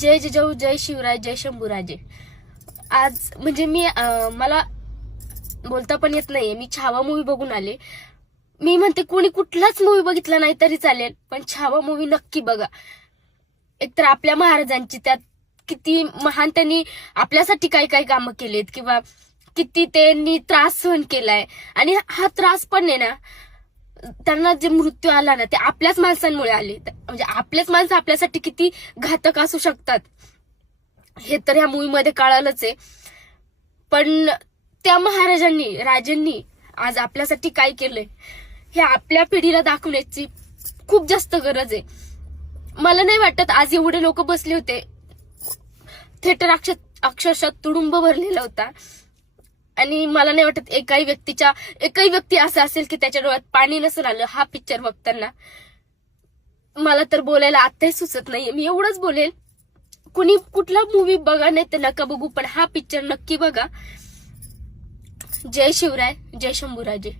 जय जिजाऊ, जय शिवराय, जय शंभूराजे. आज म्हणजे मला बोलता पण येत नाहीये. मी छावा मूवी बघून आले. मी म्हणते कोणी कुठलाच मूवी बघितला नाही तरी चालेल, पण छावा मूवी नक्की बघा. एकतर आपल्या महाराजांची त्यात किती महान त्यांनी आपल्यासाठी काय काय कामं केलेत किंवा किती त्यांनी त्रास सहन केलाय. आणि हा त्रास पण आहे ना, त्यांना जे मृत्यू आला ना ते आपल्याच माणसांमुळे आले. म्हणजे आपल्याच माणसं आपल्यासाठी किती घातक असू शकतात हे तर ह्या मूवीमध्ये कळालंच आहे. पण त्या महाराजांनी, राजांनी आज आपल्यासाठी काय केलंय हे आपल्या पिढीला दाखवण्याची खूप जास्त गरज आहे. मला नाही वाटत आज एवढे लोक बसले होते. थिएटर अक्षरशः तुडुंब भरलेला होता. आणि मला नाही वाटत एकही व्यक्ती असं असेल की त्याच्या डोळ्यात पाणी नसेल आलं हा पिक्चर बघताना. मला तर बोलायला आताही सुचत नाहीये. मी एवढंच बोलेल, कुणी कुठला मूवी बघा नाही तर नका बघू, पण हा पिक्चर नक्की बघा. जय शिवराय, जय शंभूराजे.